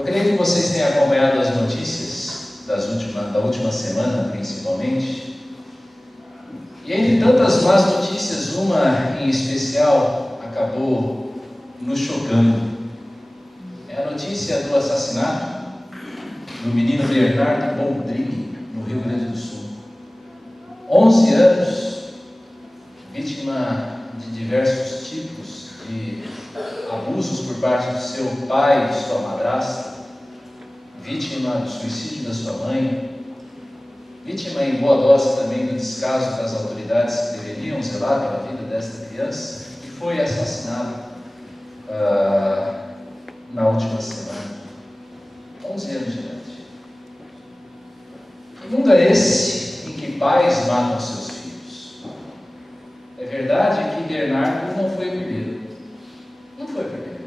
Eu creio que vocês tenham acompanhado as notícias da última semana, principalmente. E entre tantas más notícias, uma em especial acabou nos chocando. É a notícia do assassinato do menino Bernardo Boldrini, no Rio Grande do Sul. 11 anos, vítima de diversos tipos de abusos por parte do seu pai e de sua madrasta, vítima do suicídio da sua mãe, vítima em boa dose também do descaso das autoridades que deveriam zelar pela vida desta criança, que foi assassinado na última semana. 11 anos de idade. Que mundo é esse em que pais matam seus filhos? É verdade que Bernardo não foi o primeiro. Não foi o primeiro.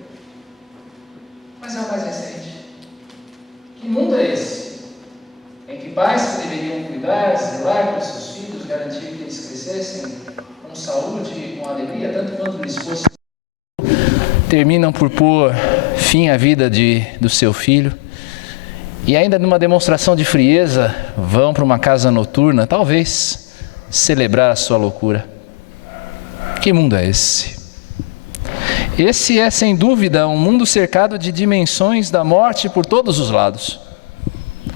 Mas é o mais recente. Que mundo é esse em que pais que deveriam cuidar, zelar pelos seus filhos, garantir que eles crescessem com saúde e com alegria, tanto quanto lhes fosse, terminam por pôr fim à vida do seu filho e ainda numa demonstração de frieza vão para uma casa noturna, talvez celebrar a sua loucura. Que mundo é esse? Esse é sem dúvida um mundo cercado de dimensões da morte por todos os lados.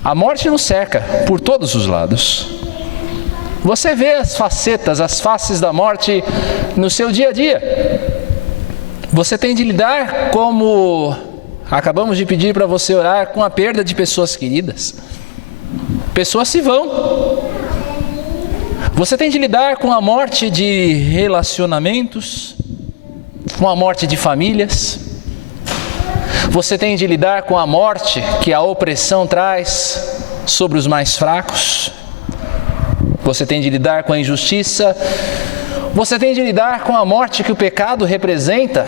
A morte nos cerca por todos os lados. Você vê as facetas, as faces da morte no seu dia a dia. Você tem de lidar, como acabamos de pedir para você orar, com a perda de pessoas queridas. Pessoas se vão. Você tem de lidar com a morte de relacionamentos, com a morte de famílias. Você tem de lidar com a morte que a opressão traz sobre os mais fracos. Você tem de lidar com a injustiça. Você tem de lidar com a morte que o pecado representa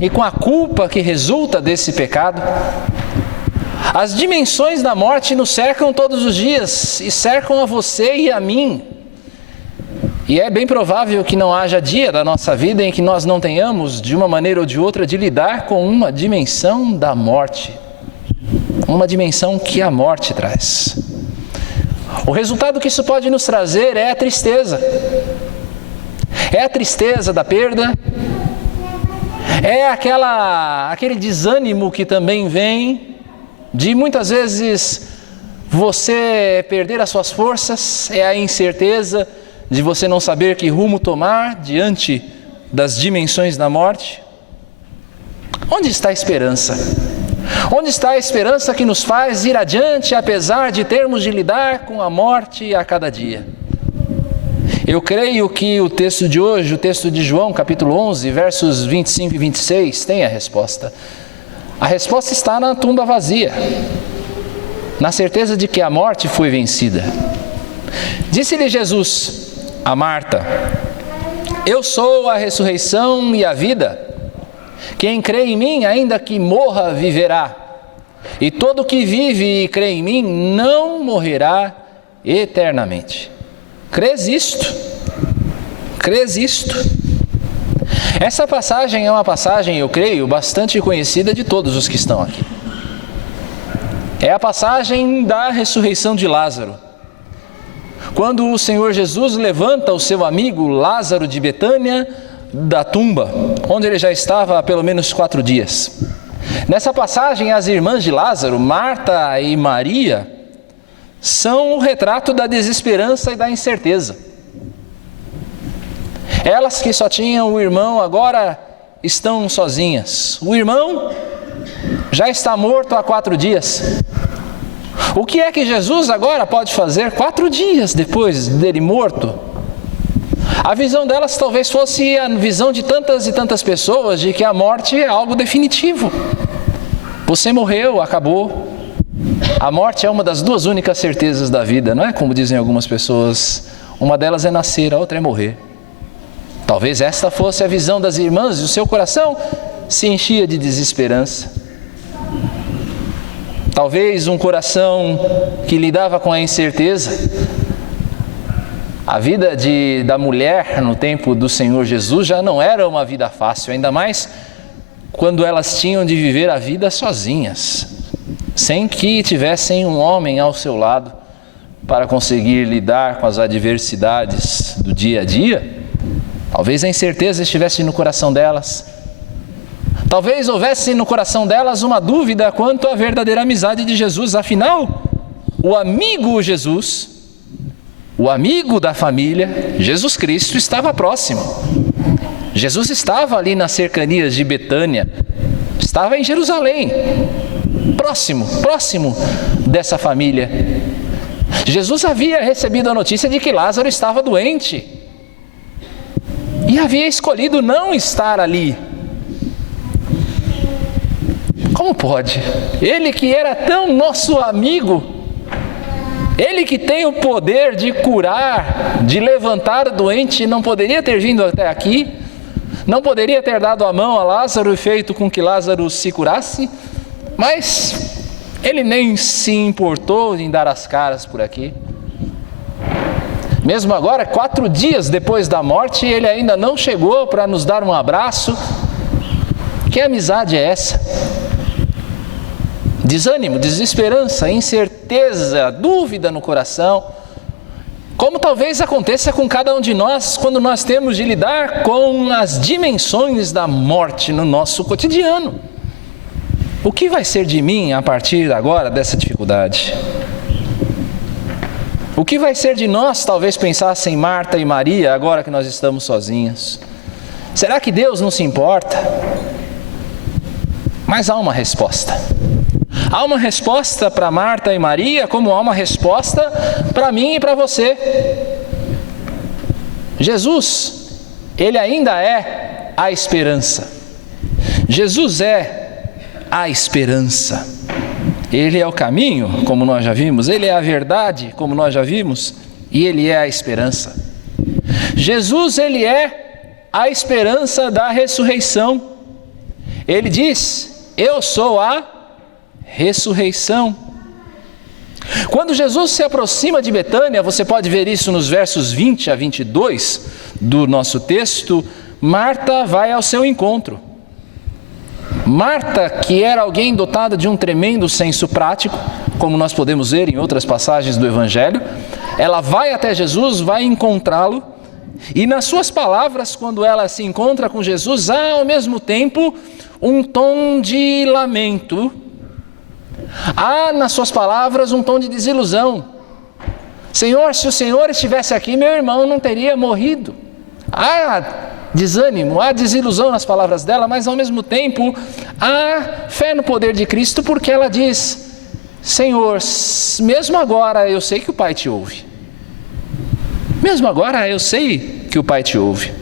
e com a culpa que resulta desse pecado. As dimensões da morte nos cercam todos os dias e cercam a você e a mim. E é bem provável que não haja dia da nossa vida em que nós não tenhamos, de uma maneira ou de outra, de lidar com uma dimensão da morte. Uma dimensão que a morte traz. O resultado que isso pode nos trazer é a tristeza. É a tristeza da perda, é aquele desânimo que também vem de muitas vezes você perder as suas forças, é a incerteza de você não saber que rumo tomar diante das dimensões da morte. Onde está a esperança? Onde está a esperança que nos faz ir adiante apesar de termos de lidar com a morte a cada dia? Eu creio que o texto de hoje, o texto de João, capítulo 11, versos 25 e 26, tem a resposta. A resposta está na tumba vazia, na certeza de que a morte foi vencida. Disse-lhe Jesus a Marta: eu sou a ressurreição e a vida. Quem crê em mim, ainda que morra, viverá. E todo que vive e crê em mim não morrerá eternamente. Crês isto? Crês isto? Essa passagem é uma passagem, eu creio, bastante conhecida de todos os que estão aqui. É a passagem da ressurreição de Lázaro. Quando o Senhor Jesus levanta o seu amigo Lázaro de Betânia da tumba, onde ele já estava há pelo menos 4 dias. Nessa passagem, as irmãs de Lázaro, Marta e Maria, são o retrato da desesperança e da incerteza. Elas que só tinham o irmão, agora estão sozinhas. O irmão já está morto há 4 dias. O que é que Jesus agora pode fazer 4 dias depois dele morto? A visão delas talvez fosse a visão de tantas e tantas pessoas de que a morte é algo definitivo. Você morreu, acabou. A morte é uma das 2 únicas certezas da vida, não é como dizem algumas pessoas. Uma delas é nascer, a outra é morrer. Talvez esta fosse a visão das irmãs e o seu coração se enchia de desesperança. Talvez um coração que lidava com a incerteza. A vida da mulher no tempo do Senhor Jesus já não era uma vida fácil, ainda mais quando elas tinham de viver a vida sozinhas. sem que tivessem um homem ao seu lado para conseguir lidar com as adversidades do dia a dia, talvez a incerteza estivesse no coração delas. Talvez houvesse no coração delas uma dúvida quanto à verdadeira amizade de Jesus. Afinal, o amigo Jesus, o amigo da família, Jesus Cristo, estava próximo. Jesus estava ali nas cercanias de Betânia, estava em Jerusalém, próximo dessa família. Jesus havia recebido a notícia de que Lázaro estava doente e havia escolhido não estar ali. Como pode? Ele que era tão nosso amigo, ele que tem o poder de curar, de levantar o doente, não poderia ter vindo até aqui? Não poderia ter dado a mão a Lázaro e feito com que Lázaro se curasse? Mas ele nem se importou em dar as caras por aqui. Mesmo agora, 4 dias depois da morte, ele ainda não chegou para nos dar um abraço. Que amizade é essa? Desânimo, desesperança, incerteza, dúvida no coração, como talvez aconteça com cada um de nós quando nós temos de lidar com as dimensões da morte no nosso cotidiano. O que vai ser de mim a partir agora dessa dificuldade? O que vai ser de nós, talvez pensassem Marta e Maria, agora que nós estamos sozinhos? Será que Deus não se importa? Mas há uma resposta. Há uma resposta para Marta e Maria, como há uma resposta para mim e para você. Jesus, ele ainda é a esperança. Jesus é a esperança. Ele é o caminho, como nós já vimos, ele é a verdade, como nós já vimos, e ele é a esperança. Jesus, ele é a esperança da ressurreição. Ele diz: eu sou a ressurreição. Quando Jesus se aproxima de Betânia, você pode ver isso nos versos 20 a 22 do nosso texto, Marta vai ao seu encontro. Marta, que era alguém dotada de um tremendo senso prático, como nós podemos ver em outras passagens do Evangelho, ela vai até Jesus, vai encontrá-lo, e nas suas palavras, quando ela se encontra com Jesus, há ao mesmo tempo um tom de lamento, há nas suas palavras um tom de desilusão. Senhor, se o Senhor estivesse aqui, meu irmão não teria morrido. Há desânimo, há desilusão nas palavras dela, mas ao mesmo tempo há fé no poder de Cristo, porque ela diz: Senhor, mesmo agora eu sei que o Pai te ouve. Mesmo agora eu sei que o Pai te ouve.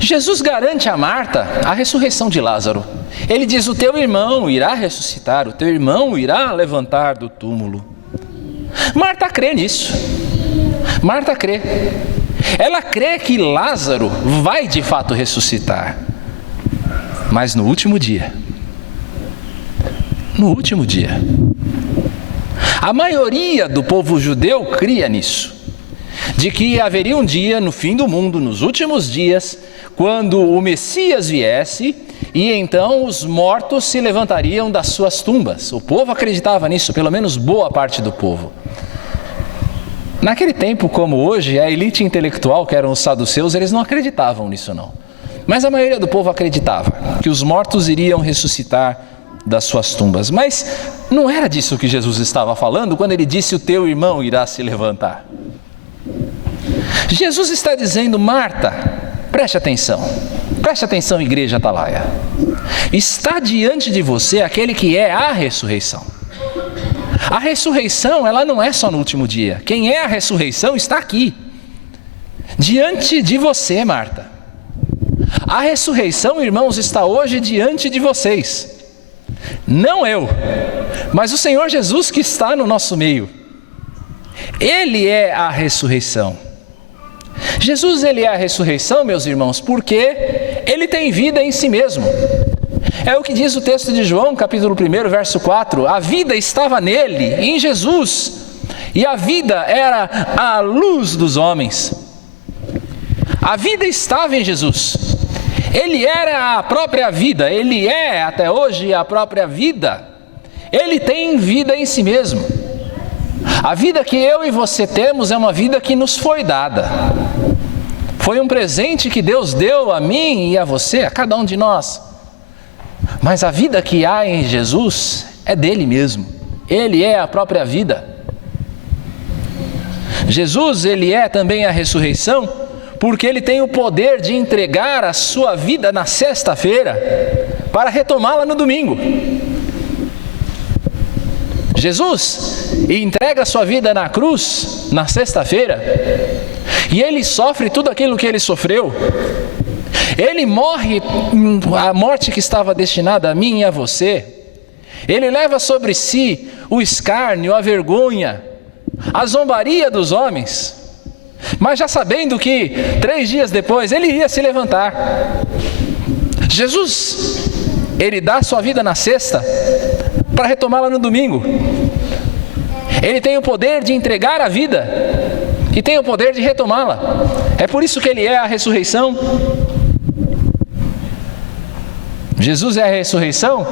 Jesus garante a Marta a ressurreição de Lázaro. Ele diz: o teu irmão irá ressuscitar, o teu irmão irá levantar do túmulo. Marta crê nisso. Marta crê. Ela crê que Lázaro vai de fato ressuscitar. Mas no último dia. No último dia. A maioria do povo judeu cria nisso. De que haveria um dia no fim do mundo, nos últimos dias, quando o Messias viesse e então os mortos se levantariam das suas tumbas. O povo acreditava nisso, pelo menos boa parte do povo. Naquele tempo, como hoje, a elite intelectual, que eram os saduceus, eles não acreditavam nisso não. Mas a maioria do povo acreditava que os mortos iriam ressuscitar das suas tumbas. Mas não era disso que Jesus estava falando quando ele disse: o teu irmão irá se levantar. Jesus está dizendo: Marta, preste atenção, igreja Atalaia. Está diante de você aquele que é a ressurreição. A ressurreição, ela não é só no último dia. Quem é a ressurreição está aqui, diante de você, Marta. A ressurreição, irmãos, está hoje diante de vocês. Não eu, mas o Senhor Jesus que está no nosso meio. Ele é a ressurreição. Jesus, ele é a ressurreição, meus irmãos, porque ele tem vida em si mesmo. É o que diz o texto de João, capítulo 1, verso 4. A vida estava nele, em Jesus, e a vida era a luz dos homens. A vida estava em Jesus. Ele era a própria vida, ele é até hoje a própria vida. Ele tem vida em si mesmo. A vida que eu e você temos é uma vida que nos foi dada. Foi um presente que Deus deu a mim e a você, a cada um de nós. Mas a vida que há em Jesus é dele mesmo. Ele é a própria vida. Jesus, ele é também a ressurreição, porque ele tem o poder de entregar a sua vida na sexta-feira para retomá-la no domingo. Jesus entrega a sua vida na cruz na sexta-feira e ele sofre tudo aquilo que ele sofreu. Ele morre a morte que estava destinada a mim e a você. Ele leva sobre si o escárnio, a vergonha, a zombaria dos homens, mas já sabendo que 3 dias depois ele iria se levantar. Jesus, ele dá a sua vida na sexta para retomá-la no domingo. Ele tem o poder de entregar a vida e tem o poder de retomá-la. É por isso que ele é a ressurreição. Jesus é a ressurreição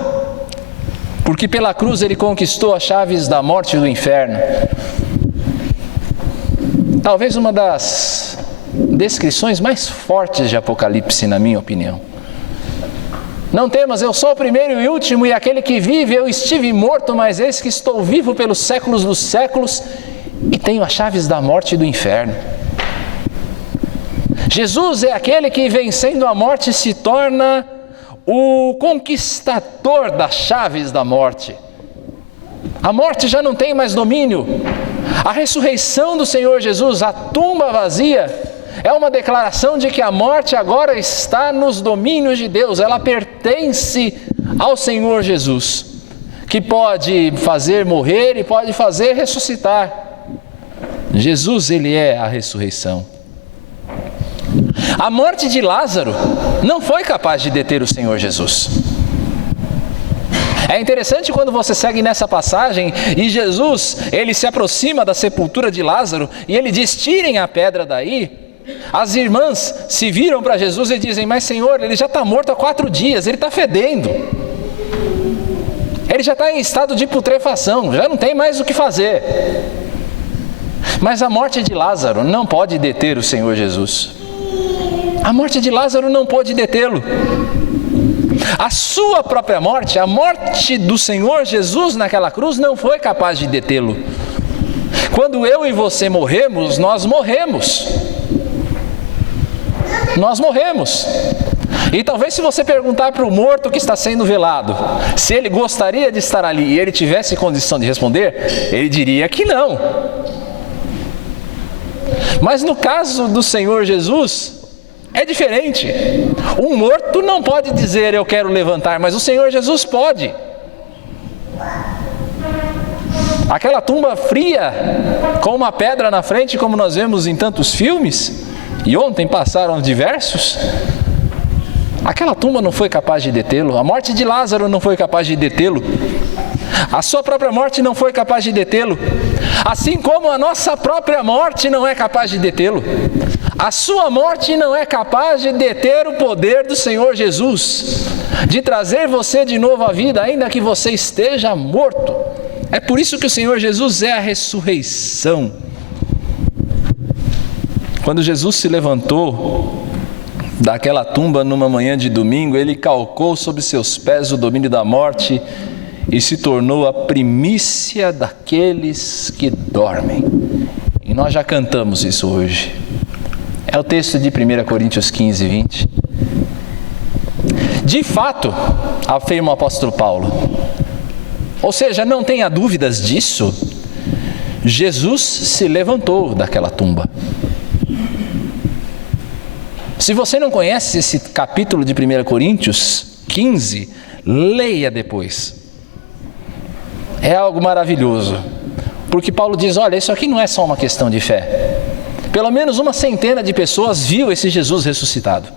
porque pela cruz ele conquistou as chaves da morte e do inferno. Talvez uma das descrições mais fortes de Apocalipse, na minha opinião. Não temas, eu sou o primeiro e último, e aquele que vive. Eu estive morto, mas eis que estou vivo pelos séculos dos séculos, e tenho as chaves da morte e do inferno. Jesus é aquele que, vencendo a morte, se torna o conquistador das chaves da morte. A morte já não tem mais domínio. A ressurreição do Senhor Jesus, a tumba vazia, é uma declaração de que a morte agora está nos domínios de Deus. Ela pertence ao Senhor Jesus, que pode fazer morrer e pode fazer ressuscitar. Jesus, ele é a ressurreição. A morte de Lázaro não foi capaz de deter o Senhor Jesus. É interessante quando você segue nessa passagem e Jesus, ele se aproxima da sepultura de Lázaro e ele diz: tirem a pedra daí. As irmãs se viram para Jesus e dizem: mas Senhor, ele já está morto há 4 dias, ele está fedendo. Ele já está em estado de putrefação, já não tem mais o que fazer. Mas a morte de Lázaro não pode deter o Senhor Jesus. A morte de Lázaro não pôde detê-lo. A sua própria morte, a morte do Senhor Jesus naquela cruz, não foi capaz de detê-lo. Quando eu e você morremos, nós morremos. Nós morremos. E talvez se você perguntar para o morto que está sendo velado, se ele gostaria de estar ali e ele tivesse condição de responder, ele diria que não. Mas no caso do Senhor Jesus, é diferente. Um morto não pode dizer eu quero levantar, mas o Senhor Jesus pode. Aquela tumba fria, com uma pedra na frente, como nós vemos em tantos filmes, e ontem passaram diversos, aquela tumba não foi capaz de detê-lo. A morte de Lázaro não foi capaz de detê-lo. A sua própria morte não foi capaz de detê-lo. Assim como a nossa própria morte não é capaz de detê-lo. A sua morte não é capaz de deter o poder do Senhor Jesus, de trazer você de novo à vida, ainda que você esteja morto. É por isso que o Senhor Jesus é a ressurreição. Quando Jesus se levantou daquela tumba numa manhã de domingo, ele calcou sobre seus pés o domínio da morte e se tornou a primícia daqueles que dormem. E nós já cantamos isso hoje. É o texto de 1 Coríntios 15, 20. De fato, afirma o apóstolo Paulo, ou seja, não tenha dúvidas disso, Jesus se levantou daquela tumba. Se você não conhece esse capítulo de 1 Coríntios 15, leia depois. É algo maravilhoso, porque Paulo diz: olha, isso aqui não é só uma questão de fé. Pelo menos 100 de pessoas viu esse Jesus ressuscitado.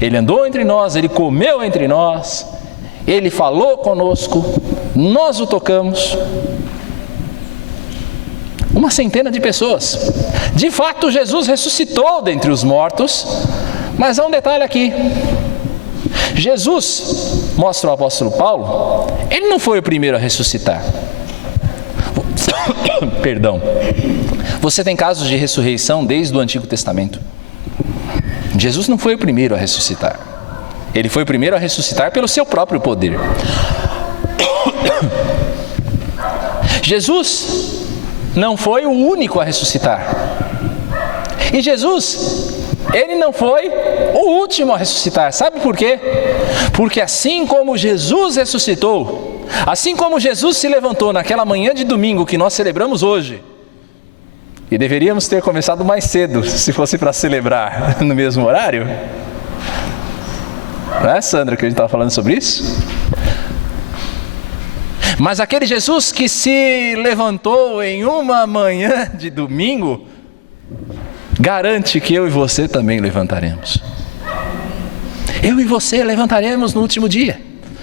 Ele andou entre nós, ele comeu entre nós, ele falou conosco, nós o tocamos. 100 de pessoas. De fato, Jesus ressuscitou dentre os mortos, mas há um detalhe aqui. Jesus, mostra o apóstolo Paulo, ele não foi o primeiro a ressuscitar. Perdão. Você tem casos de ressurreição desde o Antigo Testamento. Jesus não foi o primeiro a ressuscitar. Ele foi o primeiro a ressuscitar pelo seu próprio poder. Jesus não foi o único a ressuscitar. E Jesus, ele não foi o último a ressuscitar. Sabe por quê? Porque assim como Jesus ressuscitou, assim como Jesus se levantou naquela manhã de domingo que nós celebramos hoje, e deveríamos ter começado mais cedo, se fosse para celebrar no mesmo horário. Não é, Sandra, que a gente estava falando sobre isso? Mas aquele Jesus que se levantou em uma manhã de domingo, garante que eu e você também levantaremos. Eu e você levantaremos no último dia.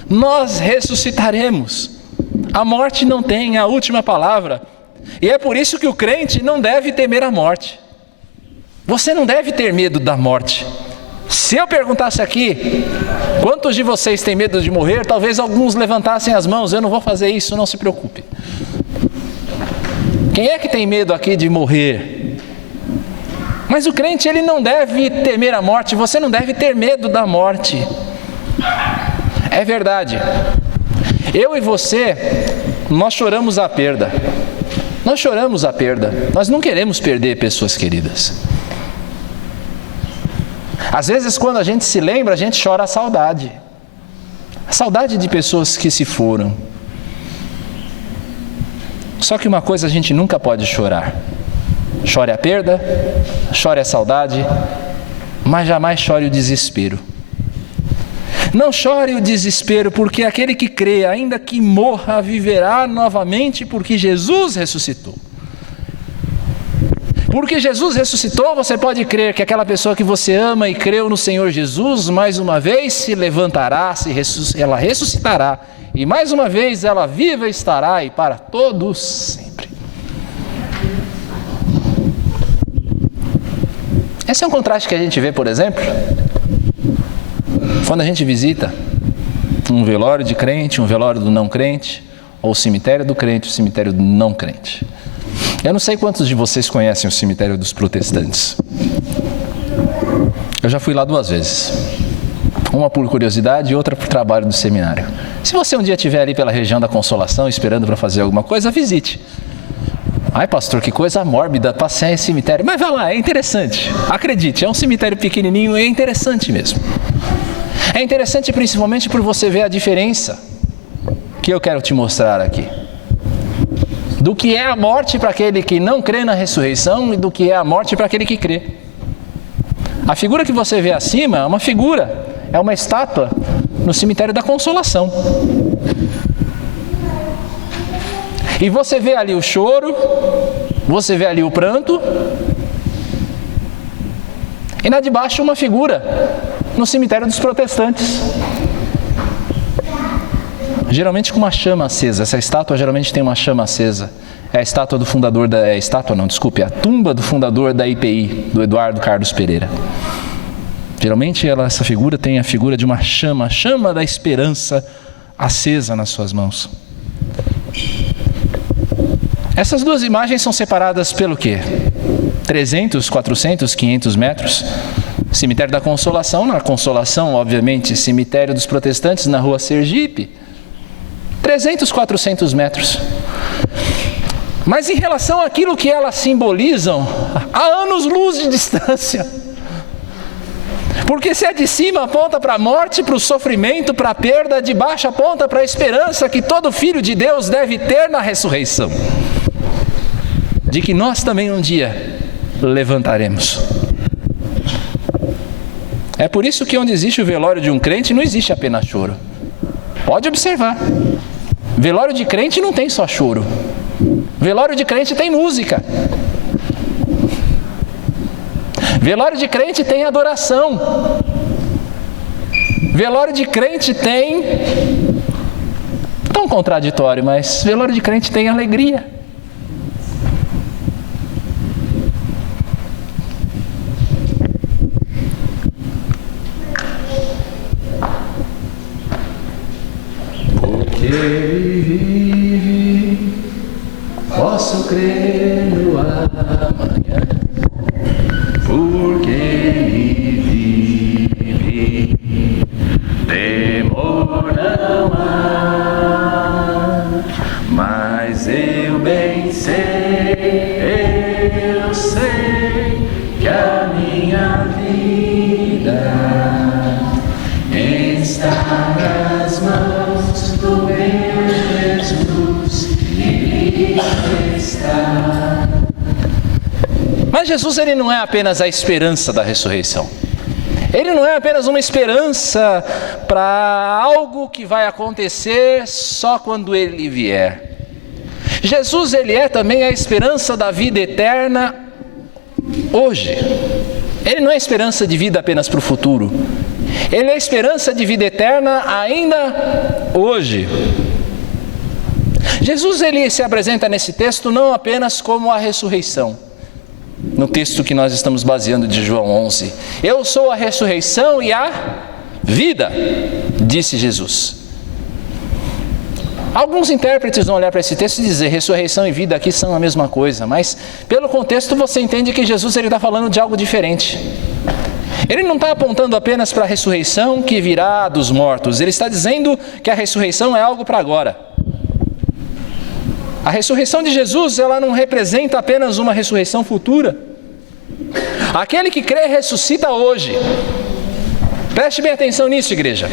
Nós ressuscitaremos. A morte não tem a última palavra. E é por isso que o crente não deve temer a morte. Você não deve ter medo da morte. Se eu perguntasse aqui, quantos de vocês têm medo de morrer? Talvez alguns levantassem as mãos. Eu não vou fazer isso, não se preocupe. Quem é que tem medo aqui de morrer? Mas o crente, ele não deve temer a morte. Você não deve ter medo da morte. É verdade. Eu e você, nós choramos a perda. Nós choramos a perda. Nós não queremos perder pessoas queridas. Às vezes, quando a gente se lembra, a gente chora a saudade. A saudade de pessoas que se foram. Só que uma coisa a gente nunca pode chorar. Chore a perda, chore a saudade, mas jamais chore o desespero. Não chore o desespero, porque aquele que crê, ainda que morra, viverá novamente, porque Jesus ressuscitou. Porque Jesus ressuscitou, você pode crer que aquela pessoa que você ama e creu no Senhor Jesus, mais uma vez se levantará, ela ressuscitará, e mais uma vez ela viva estará, e para todos sempre. Esse é um contraste que a gente vê, por exemplo, quando a gente visita um velório de crente, um velório do não crente, ou o cemitério do crente, o cemitério do não crente. Eu não sei quantos de vocês conhecem o cemitério dos protestantes. Eu já fui lá 2 vezes. Uma por curiosidade e outra por trabalho do seminário. Se você um dia estiver ali pela região da Consolação, esperando para fazer alguma coisa, visite. Ai, pastor, que coisa mórbida, passear em cemitério. Mas vai lá, é interessante. Acredite, é um cemitério pequenininho e é interessante mesmo. É interessante principalmente por você ver a diferença que eu quero te mostrar aqui. Do que é a morte para aquele que não crê na ressurreição e do que é a morte para aquele que crê. A figura que você vê acima é uma figura, é uma estátua no cemitério da Consolação. E você vê ali o choro, você vê ali o pranto, e na de baixo uma figura no cemitério dos protestantes. Geralmente com uma chama acesa. Essa estátua geralmente tem uma chama acesa. É a estátua do fundador da... É a tumba do fundador da IPI, do Eduardo Carlos Pereira. Geralmente essa figura tem a figura de uma chama, a chama da esperança acesa nas suas mãos. Essas 2 imagens são separadas pelo quê? 300, 400, 500 metros. Cemitério da Consolação, na Consolação, obviamente, cemitério dos protestantes na rua Sergipe. 300, 400 metros. Mas em relação àquilo que elas simbolizam, há anos-luz de distância. Porque se a de cima aponta para a morte, para o sofrimento, para a perda, de baixo aponta para a esperança que todo filho de Deus deve ter na ressurreição. De que nós também um dia levantaremos. É por isso que onde existe o velório de um crente, não existe apenas choro. Pode observar. Velório de crente não tem só choro. Velório de crente tem música. Velório de crente tem adoração. Velório de crente tem... Tão contraditório, mas velório de crente tem alegria. Mas Jesus, ele não é apenas a esperança da ressurreição. Ele não é apenas uma esperança para algo que vai acontecer só quando ele vier. Jesus, ele é também a esperança da vida eterna hoje. Ele não é esperança de vida apenas para o futuro. Ele é a esperança de vida eterna ainda hoje. Jesus, ele se apresenta nesse texto não apenas como a ressurreição. No texto que nós estamos baseando de João 11. Eu sou a ressurreição e a vida, disse Jesus. Alguns intérpretes vão olhar para esse texto e dizer, ressurreição e vida aqui são a mesma coisa. Mas pelo contexto você entende que Jesus está falando de algo diferente. Ele não está apontando apenas para a ressurreição que virá dos mortos. Ele está dizendo que a ressurreição é algo para agora. A ressurreição de Jesus, ela não representa apenas uma ressurreição futura. Aquele que crê ressuscita hoje. Preste bem atenção nisso, igreja.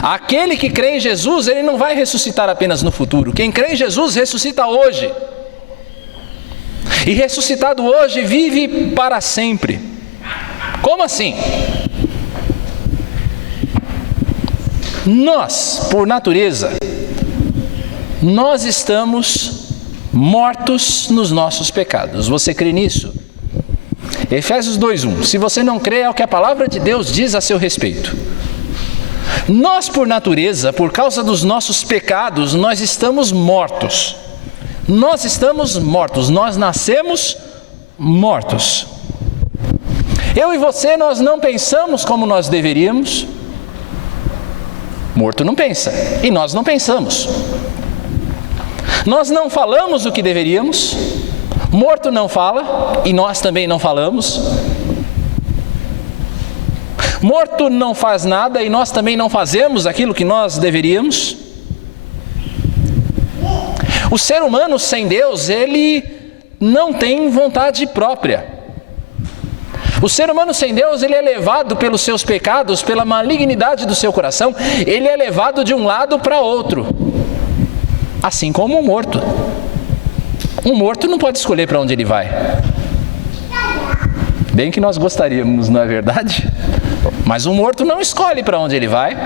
Aquele que crê em Jesus, ele não vai ressuscitar apenas no futuro. Quem crê em Jesus ressuscita hoje. E ressuscitado hoje vive para sempre. Como assim? Nós, por natureza, nós estamos mortos nos nossos pecados. Você crê nisso? Efésios 2:1. Se você não crê, é o que a palavra de Deus diz a seu respeito. Nós, por natureza, por causa dos nossos pecados, nós estamos mortos. Nós estamos mortos. Nós nascemos mortos. Eu e você, nós não pensamos como nós deveríamos. Morto não pensa. E nós não pensamos. Nós não falamos o que deveríamos, morto não fala, e nós também não falamos. Morto não faz nada, e nós também não fazemos aquilo que nós deveríamos. O ser humano sem Deus, ele não tem vontade própria. O ser humano sem Deus, ele é levado pelos seus pecados, pela malignidade do seu coração, ele é levado de um lado para outro. Assim como um morto. Um morto não pode escolher para onde ele vai. Bem que nós gostaríamos, não é verdade? Mas um morto não escolhe para onde ele vai.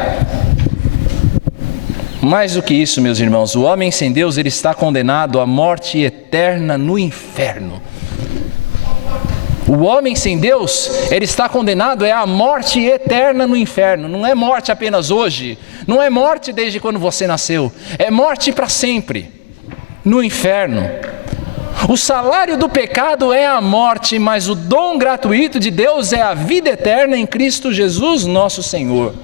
Mais do que isso, meus irmãos, o homem sem Deus, ele está condenado à morte eterna no inferno. O homem sem Deus, ele está condenado à morte eterna no inferno. Não é morte apenas hoje, não é morte desde quando você nasceu, é morte para sempre, no inferno. O salário do pecado é a morte, mas o dom gratuito de Deus é a vida eterna em Cristo Jesus, nosso Senhor.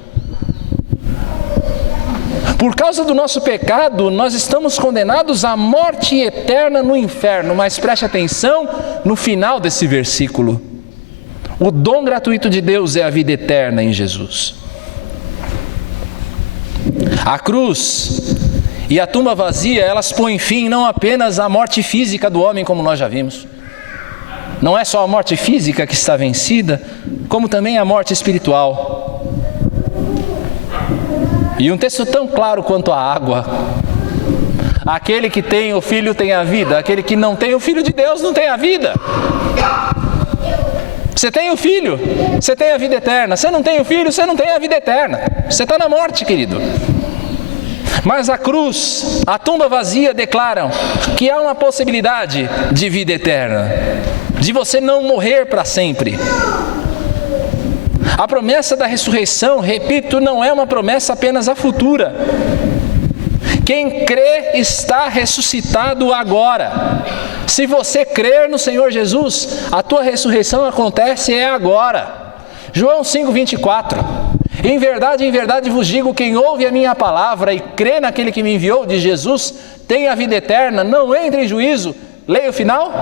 Por causa do nosso pecado, nós estamos condenados à morte eterna no inferno. Mas preste atenção no final desse versículo. O dom gratuito de Deus é a vida eterna em Jesus. A cruz e a tumba vazia, elas põem fim não apenas à morte física do homem, como nós já vimos. Não é só a morte física que está vencida, como também a morte espiritual. E um texto tão claro quanto a água. Aquele que tem o Filho tem a vida, aquele que não tem o Filho de Deus não tem a vida. Você tem o Filho, você tem a vida eterna. Você não tem o Filho, você não tem a vida eterna. Você está na morte, querido. Mas a cruz, a tumba vazia declaram que há uma possibilidade de vida eterna, de você não morrer para sempre. A promessa da ressurreição, repito, não é uma promessa apenas a futura. Quem crê está ressuscitado agora. Se você crer no Senhor Jesus, a tua ressurreição acontece agora. João 5:24. Em verdade vos digo, quem ouve a minha palavra e crê naquele que me enviou, de Jesus, tem a vida eterna, não entra em juízo. Leia o final.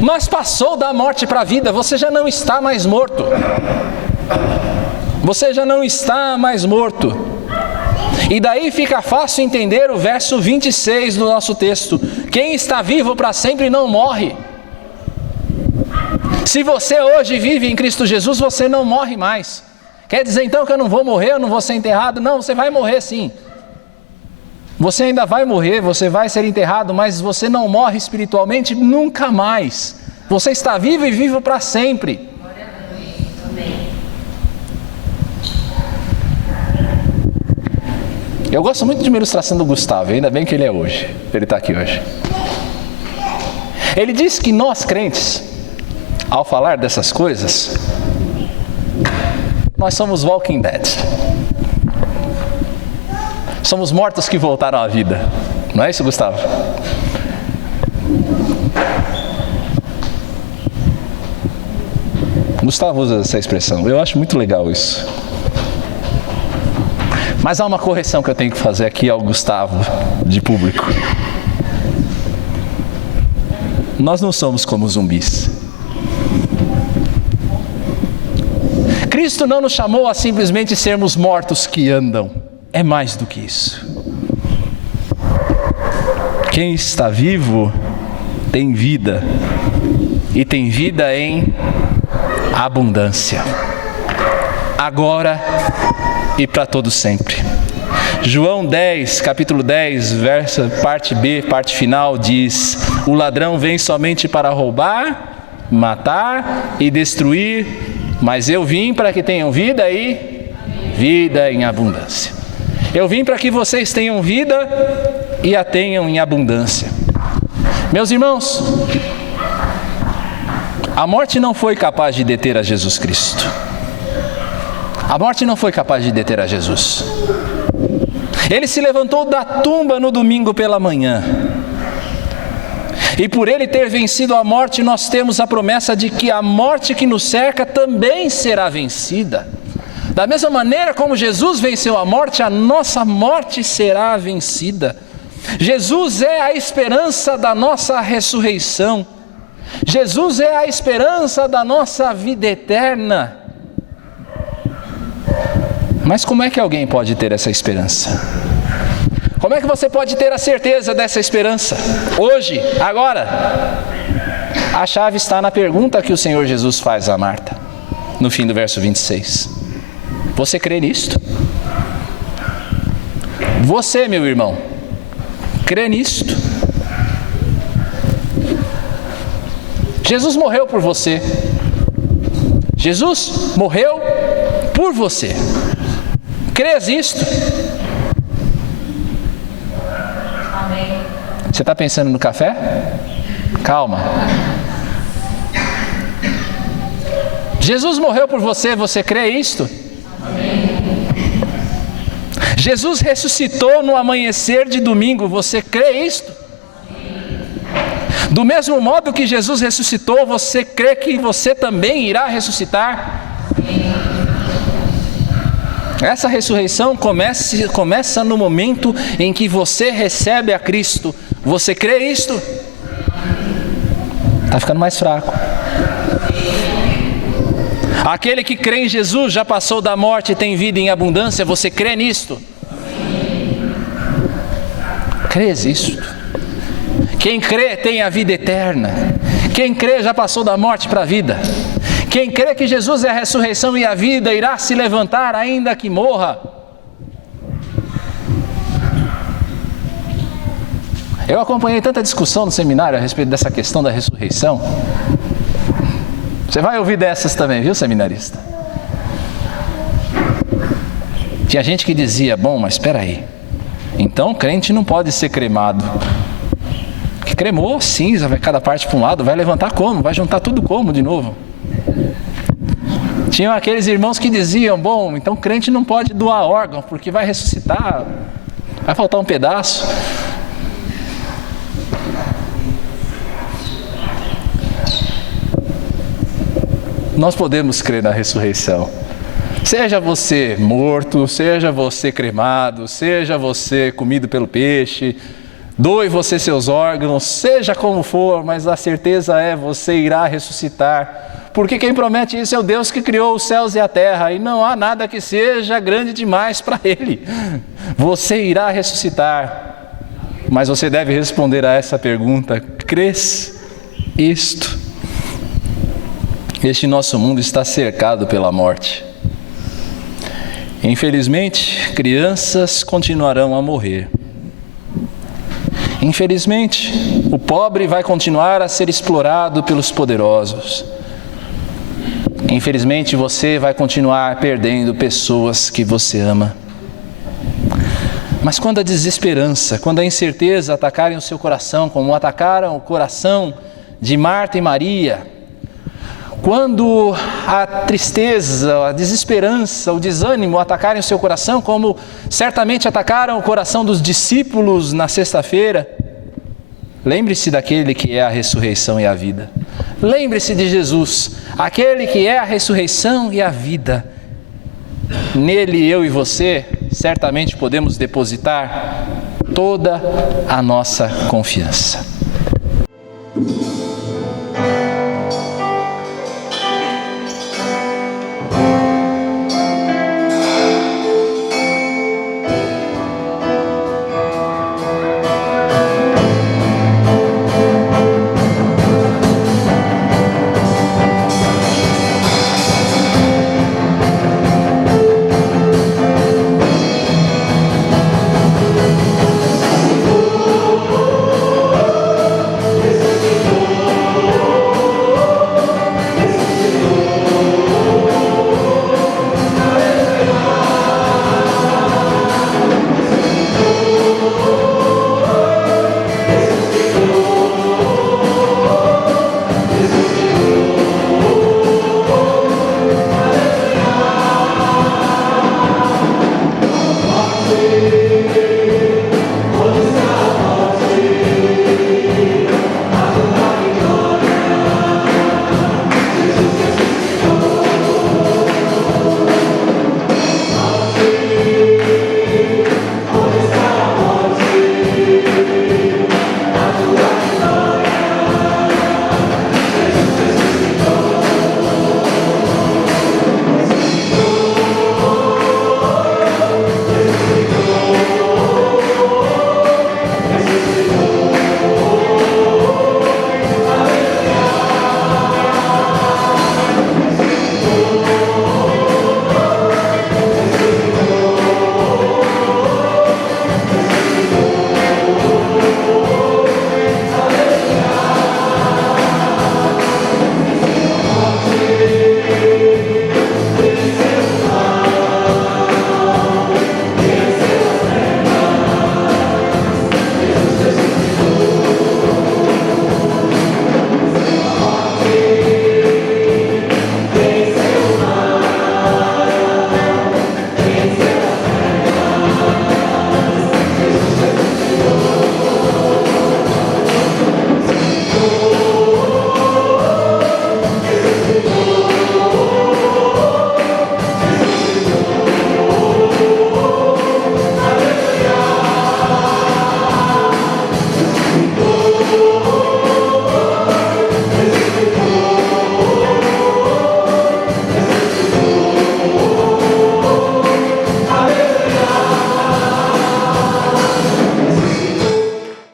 Mas passou da morte para a vida, você já não está mais morto. Você já não está mais morto. E daí fica fácil entender o verso 26 do nosso texto. Quem está vivo para sempre não morre. Se você hoje vive em Cristo Jesus, você não morre mais. Quer dizer então que eu não vou morrer, eu não vou ser enterrado? Não, você vai morrer sim. Você ainda vai morrer, você vai ser enterrado, mas você não morre espiritualmente nunca mais. Você está vivo e vivo para sempre. Eu gosto muito de uma ilustração do Gustavo, ainda bem que ele é hoje, ele está aqui hoje. Ele diz que nós crentes, ao falar dessas coisas, nós somos Walking Dead. Somos mortos que voltaram à vida. Não é isso, Gustavo? Gustavo usa essa expressão. Eu acho muito legal isso. Mas há uma correção que eu tenho que fazer aqui ao Gustavo, de público. Nós não somos como zumbis. Cristo não nos chamou a simplesmente sermos mortos que andam. É mais do que isso. Quem está vivo tem vida. E tem vida em abundância. Agora e para todo sempre. João 10, capítulo 10, parte B, parte final, diz: o ladrão vem somente para roubar, matar e destruir, mas eu vim para que tenham vida e vida em abundância. Eu vim para que vocês tenham vida e a tenham em abundância. Meus irmãos, a morte não foi capaz de deter a Jesus Cristo. A morte não foi capaz de deter a Jesus. Ele se levantou da tumba no domingo pela manhã. E por ele ter vencido a morte, nós temos a promessa de que a morte que nos cerca também será vencida. Da mesma maneira como Jesus venceu a morte, a nossa morte será vencida. Jesus é a esperança da nossa ressurreição. Jesus é a esperança da nossa vida eterna. Mas como é que alguém pode ter essa esperança? Como é que você pode ter a certeza dessa esperança? Hoje, agora. A chave está na pergunta que o Senhor Jesus faz a Marta, no fim do verso 26. Você crê nisto? Você, meu irmão, crê nisto? Jesus morreu por você. Jesus morreu por você. Crês nisto? Amém. Você está pensando no café? Calma. Jesus morreu por você, você crê isto? Amém. Jesus ressuscitou no amanhecer de domingo, você crê isto? Amém. Do mesmo modo que Jesus ressuscitou, você crê que você também irá ressuscitar? Amém. Essa ressurreição começa no momento em que você recebe a Cristo. Você crê isto? Está ficando mais fraco. Aquele que crê em Jesus já passou da morte e tem vida em abundância. Você crê nisto? Crês isto? Quem crê tem a vida eterna. Quem crê já passou da morte para a vida. Quem crê que Jesus é a ressurreição e a vida irá se levantar ainda que morra. Eu acompanhei tanta discussão no seminário a respeito dessa questão da ressurreição. Você vai ouvir dessas também, viu, seminarista? Tinha gente que dizia: bom, mas espera aí, então crente não pode ser cremado. Que cremou, cinza, vai cada parte para um lado, vai levantar como? Vai juntar tudo como de novo? Tinham aqueles irmãos que diziam: bom, então crente não pode doar órgão, porque vai ressuscitar, vai faltar um pedaço. Nós podemos crer na ressurreição. Seja você morto, seja você cremado, seja você comido pelo peixe, doe você seus órgãos, seja como for, mas a certeza é: você irá ressuscitar. Porque quem promete isso é o Deus que criou os céus e a terra, e não há nada que seja grande demais para Ele. Você irá ressuscitar, mas você deve responder a essa pergunta: crês isto? Este nosso mundo está cercado pela morte. Infelizmente, crianças continuarão a morrer. Infelizmente, o pobre vai continuar a ser explorado pelos poderosos. Infelizmente, você vai continuar perdendo pessoas que você ama. Mas quando a desesperança, quando a incerteza atacarem o seu coração, como atacaram o coração de Marta e Maria, quando a tristeza, a desesperança, o desânimo atacarem o seu coração, como certamente atacaram o coração dos discípulos na sexta-feira, lembre-se daquele que é a ressurreição e a vida. Lembre-se de Jesus, aquele que é a ressurreição e a vida. Nele, eu e você, certamente podemos depositar toda a nossa confiança.